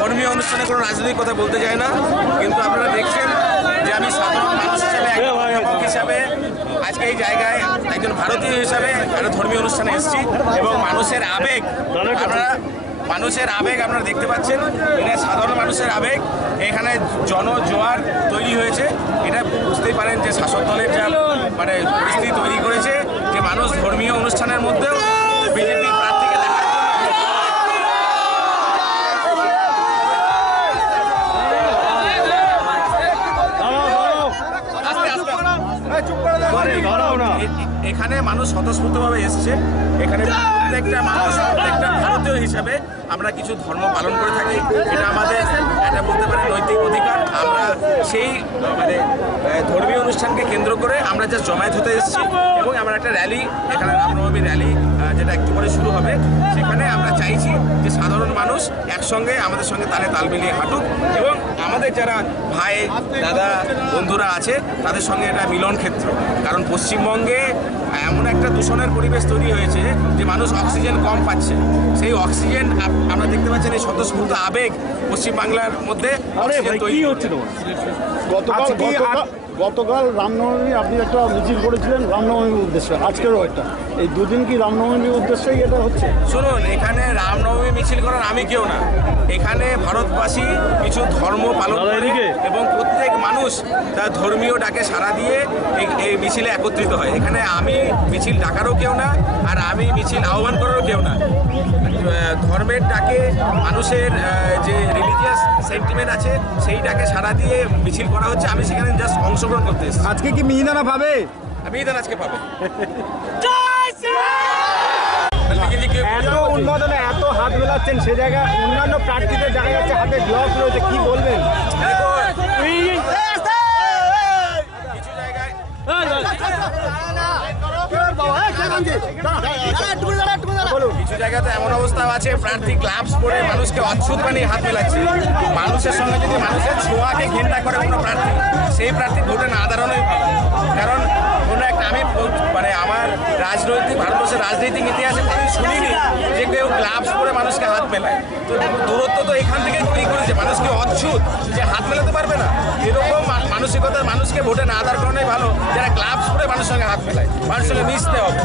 ধর্মীয় অনুষ্ঠানে কোনো রাজনৈতিক কথা বলতে চাই না, কিন্তু আপনারা দেখছেন যে আমি সাধারণ মানুষ হিসাবে একজন হিসাবে আজকে এই জায়গায় একজন ভারতীয় হিসাবে একটা ধর্মীয় অনুষ্ঠানে এসেছি এবং মানুষের আবেগ আপনারা দেখতে পাচ্ছেন। এটা সাধারণ মানুষের আবেগ, এখানে জনজোয়ার তৈরি হয়েছে। এটা বুঝতেই পারেন যে শাসক দলের যা পরিস্থিতি তৈরি করেছে যে মানুষ ধর্মীয় অনুষ্ঠানের মধ্যেও বিজেপির প্রার্থীকে দেখার এখানে মানুষ স্বতঃস্ফূর্তভাবে এসছে। এখানে প্রত্যেকটা মানুষ প্রত্যেকটা ভারতীয় হিসাবে আমরা কিছু ধর্ম পালন করে থাকি, এটা আমাদের একটা বলতে পারে নৈতিক অধিকার। আমরা সেই ধর্মীয় অনুষ্ঠানকে কেন্দ্র করে আমরা যা জমায়েত হতে এসেছি এবং আমরা একটা র্যালি, এখানে রামনবমী র্যালি যেটা একটু পরে শুরু হবে, সেখানে আমরা চাইছি যে সাধারণ মানুষ একসঙ্গে আমাদের সঙ্গে তাল মিলিয়ে হাঁটুক এবং আমাদের যারা ভাই দাদা বন্ধুরা আছে তাদের সঙ্গে এটা মিলন ক্ষেত্র। কারণ পশ্চিমবঙ্গে এমন একটা দূষণের পরিবেশ তৈরি হয়েছে যে মানুষ অক্সিজেন কম পাচ্ছে। সেই অক্সিজেন আমরা দেখতে পাচ্ছেন এই স্বতঃস্ফূর্ত আবেগ পশ্চিমবাংলার মধ্যে তৈরি হচ্ছে। গতকাল রামনবমী আপনি একটা মিছিল করেছিলেন রামনবমীর উদ্দেশ্যে, আজকেরও একটা, এই দুদিন কি রামনবমীর উদ্দেশ্যেই এটা হচ্ছে? শুনুন, এখানে রামনবমী মিছিল করার আমি কেউ না, এখানে ভারতবাসী কিছু ধর্ম পালন করে এবং প্রত্যেক মানুষ তার ধর্মীয় ডাকে সাড়া দিয়ে এই মিছিলে একত্রিত হয়। এখানে আমি মিছিল ডাকারও কেউ না, আর আমি মিছিল আহ্বান করারও কেউ না। ধর্মের ডাকে মানুষের যে রিলিজিয়াস সেন্টিমেন্ট আছে সেই ডাকে সাড়া দিয়ে মিছিল করা হচ্ছে। আমি সেখানে জাস্ট অংশগ্রহণ করতে এসেছি। আজকে কি মিহিদানা পাবে? মিহিদানা আজকে পাবে। এত উন্মাদনা, এত হাত মেলাচ্ছেন, সে জায়গায় অন্যান্য প্রার্থীদের দেখা যাচ্ছে হাতে গ্লাভস রয়েছে, কি বলবেন? কিছু জায়গাতে এমন অবস্থা আছে প্রার্থী গ্লাভস পরে মানুষকে অচ্ছুত বানিয়ে হাত মেলাচ্ছে। মানুষের সঙ্গে যদি মানুষের ছোঁয়াকে ঘেন্না করে কোনো প্রার্থী, সেই প্রার্থী ভোটে না দাঁড়ানোই ভালো। কারণ কোনো একটা আমি আমার ভারতবর্ষের রাজনৈতিক ইতিহাসে শুনিনি যে কেউ গ্লাভস পরে মানুষকে হাত মেলায়। তো দূরত্ব তো এখান থেকে তৈরি করেছে, মানুষকে অচ্ছুত যে হাত মেলাতে পারবে না, এরকম মানসিকতার মানুষকে ভোটে না দাঁড় করানোই ভালো, যারা গ্লাভস পরে মানুষের সঙ্গে হাত মেলায়। মানুষের সঙ্গে মিশতে হবে।